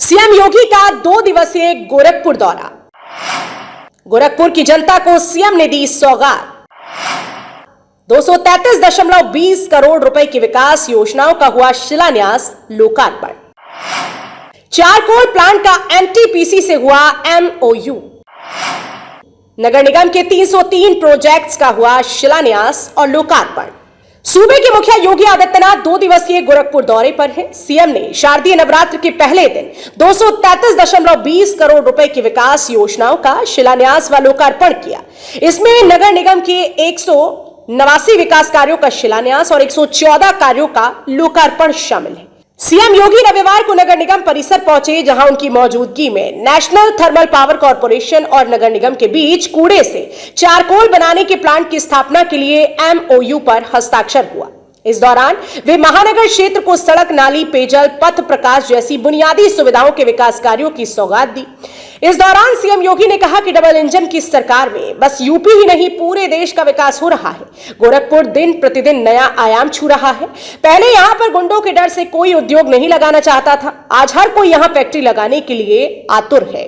CM योगी का 2 दिवसीय गोरखपुर दौरा। गोरखपुर की जनता को सीएम ने दी सौगात। 233.20 करोड़ रुपए की विकास योजनाओं का हुआ शिलान्यास, लोकार्पण। चारकोल प्लांट का एनटीपीसी से हुआ एमओयू। नगर निगम के 303 प्रोजेक्ट्स का हुआ शिलान्यास और लोकार्पण। सूबे के मुखिया योगी आदित्यनाथ 2 दिवसीय गोरखपुर दौरे पर हैं। सीएम ने शारदीय नवरात्र के पहले दिन 233.20 करोड़ रुपए की विकास योजनाओं का शिलान्यास व लोकार्पण किया। इसमें नगर निगम के 189 विकास कार्यों का शिलान्यास और 114 कार्यों का लोकार्पण शामिल है। सीएम योगी रविवार को नगर निगम परिसर पहुंचे, जहां उनकी मौजूदगी में नेशनल थर्मल पावर कॉर्पोरेशन और नगर निगम के बीच कूड़े से चारकोल बनाने के प्लांट की स्थापना के लिए एमओयू पर हस्ताक्षर हुआ। इस दौरान वे महानगर क्षेत्र को सड़क, नाली, पेयजल, पथ प्रकाश जैसी बुनियादी सुविधाओं के विकास कार्यों की सौगात दी। इस दौरान सीएम योगी ने कहा कि डबल इंजन की सरकार में बस यूपी ही नहीं, पूरे देश का विकास हो रहा है। गोरखपुर दिन प्रतिदिन नया आयाम छू रहा है। पहले यहां पर गुंडों के डर से कोई उद्योग नहीं लगाना चाहता था, आज हर कोई यहां फैक्ट्री लगाने के लिए आतुर है।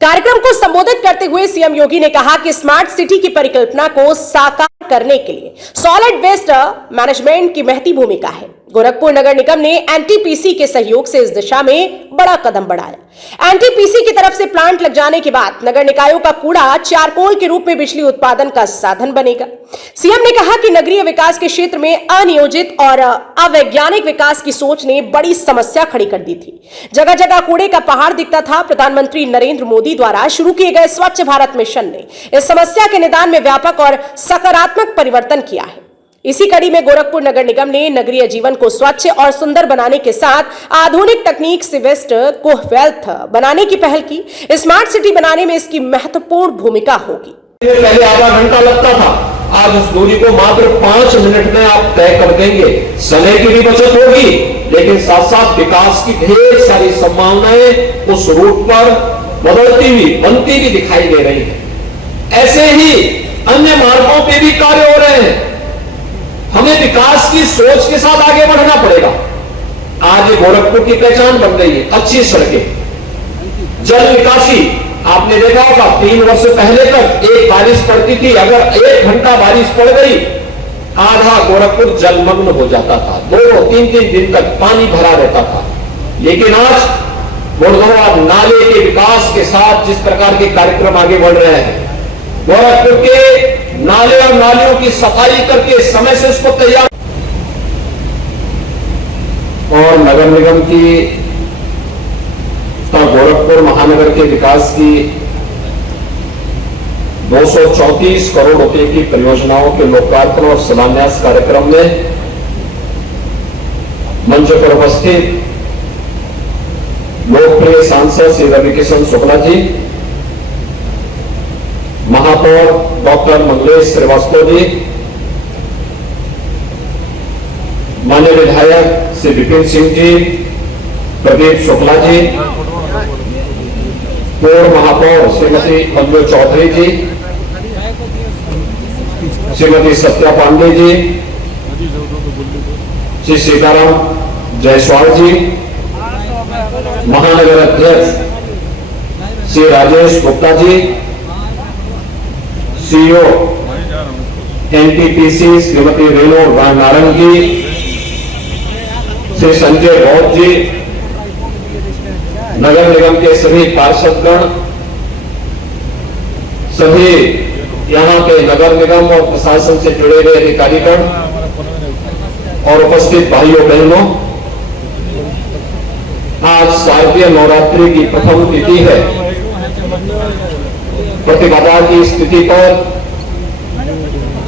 कार्यक्रम को संबोधित करते हुए सीएम योगी ने कहा कि स्मार्ट सिटी की परिकल्पना को साकार करने के लिए सॉलिड वेस्ट मैनेजमेंट की महती भूमिका है। गोरखपुर नगर निगम ने एनटीपीसी के सहयोग से इस दिशा में बड़ा कदम बढ़ाया। एनटीपीसी की तरफ से प्लांट लग जाने के बाद नगर निकायों का कूड़ा चारकोल के रूप में बिजली उत्पादन का साधन बनेगा। सीएम ने कहा कि नगरीय विकास के क्षेत्र में अनियोजित और अवैज्ञानिक विकास की सोच ने बड़ी समस्या खड़ी कर दी थी। जगह जगह कूड़े का पहाड़ दिखता था। प्रधानमंत्री नरेंद्र मोदी द्वारा शुरू किए गए स्वच्छ भारत मिशन ने इस समस्या के निदान में व्यापक और सकारात्मक परिवर्तन किया है। इसी कड़ी में गोरखपुर नगर निगम ने नगरीय जीवन को स्वच्छ और सुंदर बनाने के साथ आधुनिक तकनीक से वेस्ट को वेल्थ बनाने की पहल की। स्मार्ट सिटी बनाने में इसकी महत्वपूर्ण भूमिका होगी। पहले आधा घंटा लगता था, आज उस दूरी को मात्र 5 मिनट में आप तय कर देंगे। समय की भी बचत होगी, लेकिन साथ साथ विकास की ढेर सारी संभावनाएं उस रूट पर बदलती हुई, बनती भी दिखाई दे रही है। ऐसे ही अन्य मार्गों पे भी कार्य हो रहे हैं। हमें विकास की सोच के साथ आगे बढ़ना पड़ेगा। आज गोरखपुर की पहचान बन गई है अच्छी सड़कें, जल निकासी। आपने देखा होगा 3 वर्ष पहले तक एक बारिश पड़ती थी, अगर 1 घंटा बारिश पड़ गई आधा गोरखपुर जलमग्न हो जाता था। 2-3 दिन तक पानी भरा रहता था। लेकिन आज गुड़गांव नाले के विकास के साथ जिस प्रकार के कार्यक्रम आगे बढ़ रहे हैं, गोरखपुर के नाले और नालियों की सफाई करके समय से उसको तैयार, और नगर निगम की गोरखपुर महानगर के विकास की 234 करोड़ रुपए की परियोजनाओं के लोकार्पण और शिलान्यास कार्यक्रम में मंच पर उपस्थित लोकप्रिय सांसद श्री रविकिशन शुक्ला जी, महापौर डॉक्टर मंगलेश श्रीवास्तव जी, माननीय विधायक श्री विपिन सिंह जी, प्रदीप शुक्ला जी, पूर्व महापौर श्रीमती मंजू चौधरी जी, श्रीमती सत्या पांडे जी, श्री सीताराम जायसवाल जी, महानगर अध्यक्ष श्री राजेश गुप्ता जी, सीईओ एनटीपीसी श्रीमती रेणु नारंगी, श्री संजय गौड़ जी, नगर निगम के सभी पार्षदगण, सभी यहां के नगर निगम और प्रशासन से जुड़े हुए अधिकारीगण और उपस्थित भाइयों बहनों, आज शारदीय नवरात्रि की प्रथम तिथि है। प्रतिपदा की स्थिति पर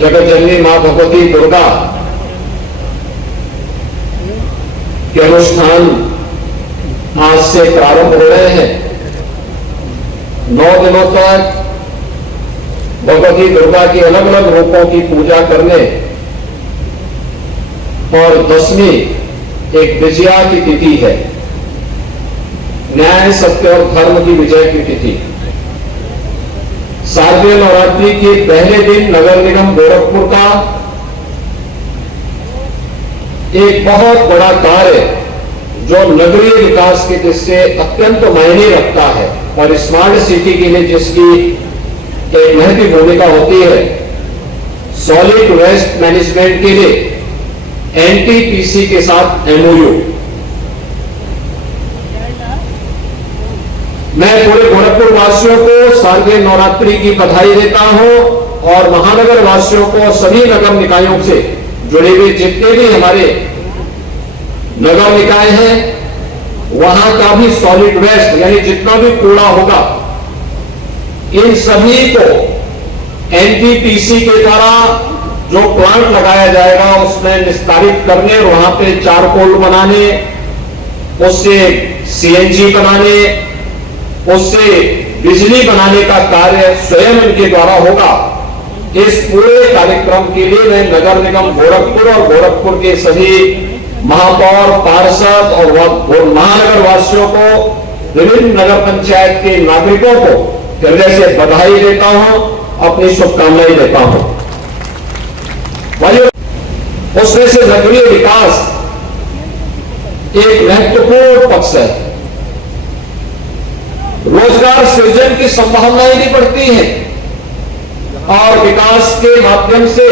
जगत जननी मां भगवती दुर्गा के अनुष्ठान आज से प्रारंभ हो रहे हैं। 9 दिनों तक भगवती दुर्गा के अलग अलग रूपों की पूजा करने और 10वीं एक विजया की तिथि है, न्याय, सत्य और धर्म की विजय की तिथि। शारदीय नवरात्रि के पहले दिन नगर निगम गोरखपुर का एक बहुत बड़ा कार्य जो नगरीय विकास के दृष्टि से अत्यंत मायने रखता है और स्मार्ट सिटी के लिए जिसकी एक महत्वपूर्ण भूमिका होती है, सॉलिड वेस्ट मैनेजमेंट के लिए एनटीपीसी के साथ एमओयू। मैं पूरे गोरखपुर वासियों को शारदीय नवरात्रि की बधाई देता हूं और महानगर वासियों को, सभी नगर निकायों से जुड़े हुए जितने भी हमारे नगर निकाय हैं, वहां का भी सॉलिड वेस्ट यानी जितना भी कूड़ा होगा, इन सभी को एनटीपीसी के द्वारा जो प्लांट लगाया जाएगा उसमें निस्तारित करने और वहां पे चारकोल बनाने, उससे सीएनजी बनाने, उससे बिजली बनाने का कार्य स्वयं इनके द्वारा होगा। इस पूरे कार्यक्रम के लिए मैं नगर निगम गोरखपुर और गोरखपुर के सभी महापौर, पार्षद और महानगर वासियों को, विभिन्न नगर पंचायत के नागरिकों को हृदय से बधाई देता हूं, अपनी शुभकामनाएं देता हूं। भाइयों, उसमें से नगरीय विकास एक महत्वपूर्ण पक्ष है। रोजगार सृजन की संभावनाएं भी बढ़ती हैं और विकास के माध्यम से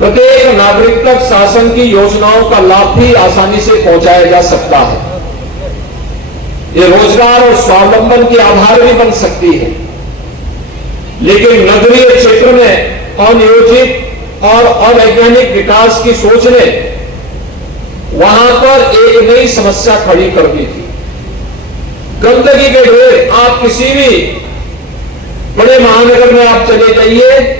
प्रत्येक नागरिक तक शासन की योजनाओं का लाभ भी आसानी से पहुंचाया जा सकता है। ये रोजगार और स्वावलंबन के आधार भी बन सकती है। लेकिन नगरीय क्षेत्र में अनियोजित और अवैज्ञानिक विकास की सोच ने वहां पर एक नई समस्या खड़ी कर दी थी। गंदगी के ढेर, आप किसी भी बड़े महानगर में आप चले जाइए,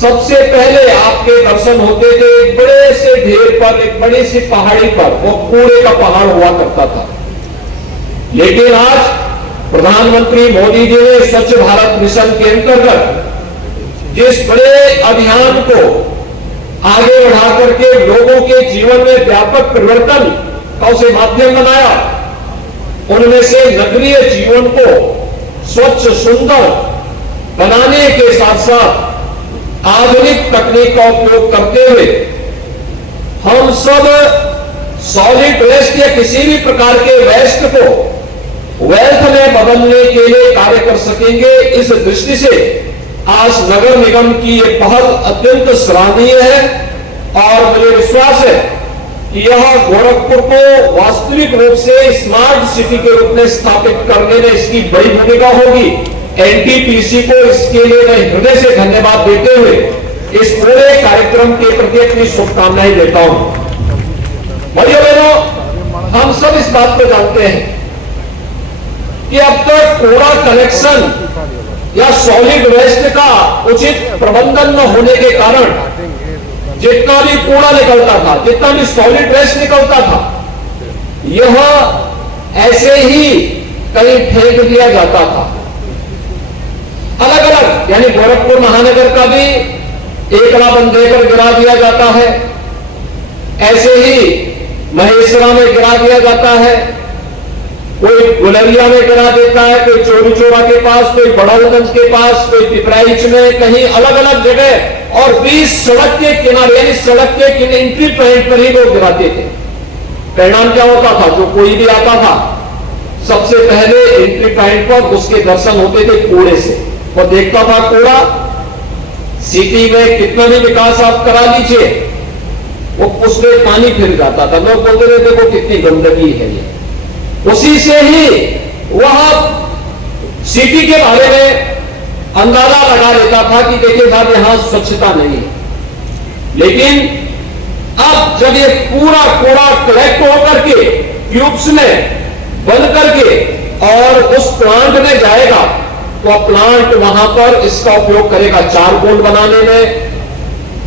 सबसे पहले आपके दर्शन होते थे एक बड़े से ढेर पर, एक बड़ी सी पहाड़ी पर, वो कूड़े का पहाड़ हुआ करता था। लेकिन आज प्रधानमंत्री मोदी जी ने स्वच्छ भारत मिशन के अंतर्गत जिस बड़े अभियान को आगे बढ़ा करके लोगों के जीवन में व्यापक परिवर्तन का उसे माध्यम बनाया, उनमें से नगरीय जीवन को स्वच्छ सुंदर बनाने के साथ साथ आधुनिक तकनीक का उपयोग करते हुए हम सब सॉलिड वेस्ट या किसी भी प्रकार के वेस्ट को वेल्थ में बदलने के लिए कार्य कर सकेंगे। इस दृष्टि से आज नगर निगम की ये पहल अत्यंत सराहनीय है और मुझे विश्वास है कि यह गोरखपुर को वास्तविक रूप से स्मार्ट सिटी के रूप में स्थापित करने में इसकी बड़ी भूमिका होगी। एनटीपीसी को इसके लिए मैं हृदय से धन्यवाद देते हुए इस पूरे कार्यक्रम के प्रति अपनी शुभकामनाएं देता हूं। भाइयों बहनों, हम सब इस बात को जानते हैं कि अब तक कूड़ा कलेक्शन या सॉलिड वेस्ट का उचित प्रबंधन न होने के कारण जितना भी कूड़ा निकलता था, जितना भी सॉलिड वेस्ट निकलता था, यह ऐसे ही कहीं फेंक दिया जाता था। अलग अलग यानी गोरखपुर महानगर का भी एकला बंद देकर गिरा दिया जाता है, ऐसे ही महेश्वरा में गिरा दिया जाता है, कोई गुलरिया में गिरा देता है, कोई चोरी चोरा के पास, कोई बड़ौलगंज के पास, कोई पिपराइच में, कहीं अलग अलग जगह और बीच सड़क के किनारे यानी सड़क के एंट्री पॉइंट पर ही लोग गिराते थे। परिणाम क्या होता था? जो कोई भी आता था सबसे पहले एंट्री पॉइंट पर उसके दर्शन होते थे कूड़े से और देखता था कूड़ा। सिटी में कितना भी विकास आप करा लीजिए, वो उसमें पानी फिर जाता था। लोग बोलते थे देखो कितनी गंदगी है ये। उसी से ही वह सिटी के बारे में अंदाजा लगा लेता था कि देखिए साहब यहां स्वच्छता नहीं है। लेकिन अब जब ये पूरा कूड़ा कलेक्ट होकर के क्यूब्स में बंद करके और उस प्लांट में जाएगा तो प्लांट वहां पर इसका उपयोग करेगा चारकोल बनाने में,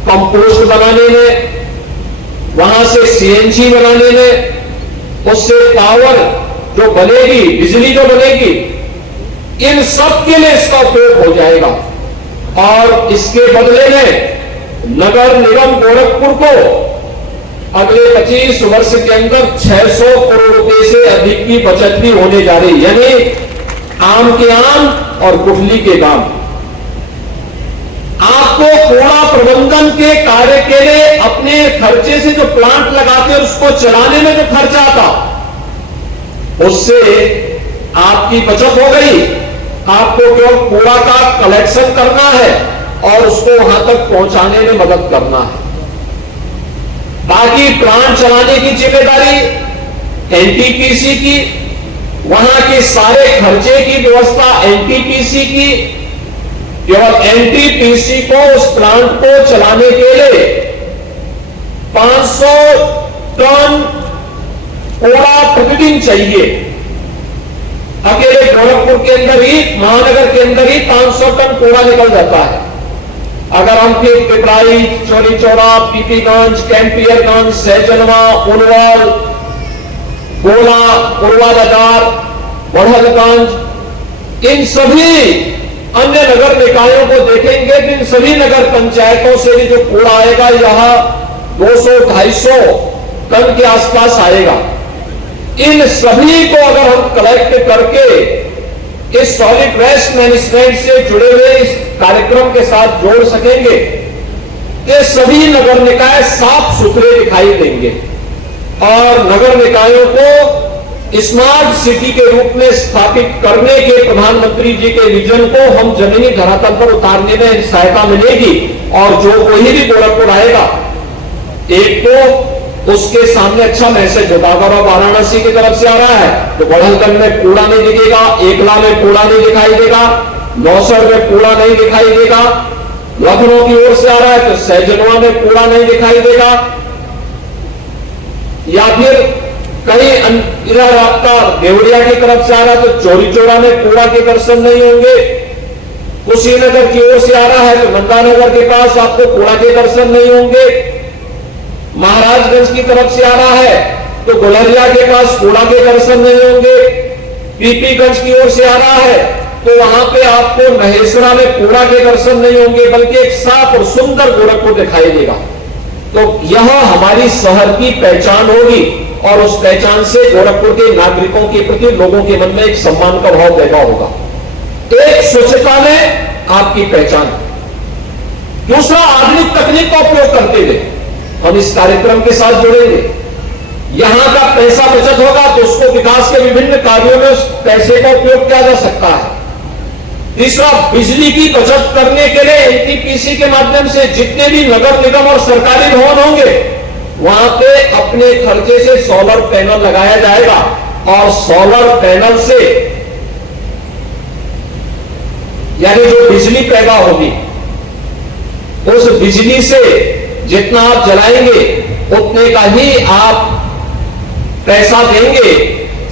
कंपोस्ट बनाने में, वहां से सीएनजी बनाने में, उससे पावर जो बनेगी, बिजली जो बनेगी, इन सब के लिए इसका उपयोग हो जाएगा। और इसके बदले में नगर निगम गोरखपुर को अगले 25 वर्ष के अंदर 600 करोड़ रुपए से अधिक की बचत भी होने जा रही है। यानी आम के आम और गुठली के दाम। आप आपको कूड़ा प्रबंधन के कार्य के लिए अपने खर्चे से जो प्लांट लगाते हैं उसको चलाने में जो खर्चा आता, उससे आपकी बचत हो गई। आपको केवल कूड़ा का कलेक्शन करना है और उसको वहां तक पहुंचाने में मदद करना है। बाकी प्लांट चलाने की जिम्मेदारी एनटीपीसी की, वहां के सारे खर्चे की व्यवस्था एनटीपीसी की। केवल एनटीपीसी को उस प्लांट को चलाने के लिए 500 टन कूड़ा प्रतिदिन चाहिए। अकेले गोरखपुर के अंदर ही, महानगर के अंदर ही 500 टन कूड़ा निकल जाता है। अगर हम फिर पिपराई, चौरी चौरा, पीपीगंज, कैंपियरगंज, सहजनवा, उनवाल, गोला, उर्वा बाजार, बढ़लगंज, इन सभी अन्य नगर निकायों को देखेंगे कि इन सभी नगर पंचायतों से भी जो कूड़ा आएगा यहां 200-250 टन के आसपास आएगा। इन सभी को अगर हम कलेक्ट करके इस सॉलिड वेस्ट मैनेजमेंट से जुड़े हुए इस कार्यक्रम के साथ जोड़ सकेंगे, ये सभी नगर निकाय साफ सुथरे दिखाई देंगे और नगर निकायों को स्मार्ट सिटी के रूप में स्थापित करने के प्रधानमंत्री जी के विजन को हम जमीनी धरातल पर उतारने में सहायता मिलेगी। और जो कोई भी गोरखपुर आएगा, एक तो उसके सामने अच्छा मैसेज होगा। अगर वो वाराणसी की तरफ से आ रहा है तो बढ़लगंज में कूड़ा नहीं दिखेगा, एकला में कूड़ा नहीं दिखाई देगा, नौसर में कूड़ा नहीं दिखाई देगा, लखनऊ की ओर से आ रहा है तो सहजनवा में कूड़ा नहीं दिखाई देगा, या फिर कहीं इधर आपका देवरिया की तरफ से आ रहा है तो चौरी चौरा में कूड़ा के दर्शन नहीं होंगे, कुशीनगर की ओर से आ रहा है तो नंदानगर के पास आपको कूड़ा के दर्शन नहीं होंगे, महाराजगंज की तरफ से आ रहा है तो गुलरिया के पास कूड़ा के दर्शन नहीं होंगे, पीपीगंज की ओर से आ रहा है तो वहां पे आपको महेश्वरा में कूड़ा के दर्शन नहीं होंगे, बल्कि एक साफ और सुंदर गोरखपुर दिखाई देगा। तो यह हमारी शहर की पहचान होगी और उस पहचान से गोरखपुर के नागरिकों के प्रति लोगों के मन में एक सम्मान का भाव पैदा होगा। एक स्वच्छता में आपकी पहचान, दूसरा आधुनिक तकनीक का उपयोग करते हुए हम इस कार्यक्रम के साथ जुड़ेंगे। यहां का पैसा बचत होगा तो उसको विकास के विभिन्न कार्यों में उस पैसे का उपयोग किया जा सकता है। तीसरा, बिजली की बचत करने के लिए एनटीपीसी के माध्यम से जितने भी नगर निगम और सरकारी भवन होंगे वहां पे अपने खर्चे से सोलर पैनल लगाया जाएगा और सोलर पैनल से यानी जो बिजली पैदा होगी उस बिजली से जितना आप जलाएंगे उतने का ही आप पैसा देंगे।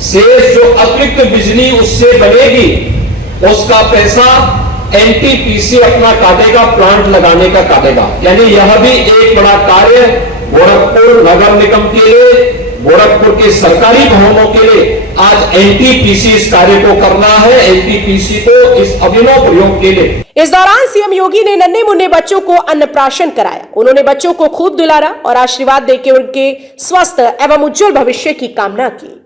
शेष जो अतिरिक्त बिजली उससे बनेगी उसका पैसा एनटीपीसी अपना काटेगा, प्लांट लगाने का काटेगा। यानी यह भी एक बड़ा कार्य गोरखपुर नगर निगम के लिए, गोरखपुर के सरकारी भवनों के लिए आज एनटीपीसी इस कार्य को करना है, एनटीपीसी को इस अभिनव प्रयोग के लिए। इस दौरान सीएम योगी ने नन्हे मुन्ने बच्चों को अन्नप्राशन कराया। उन्होंने बच्चों को खूब दुलारा और आशीर्वाद देकर उनके स्वस्थ एवं उज्जवल भविष्य की कामना की।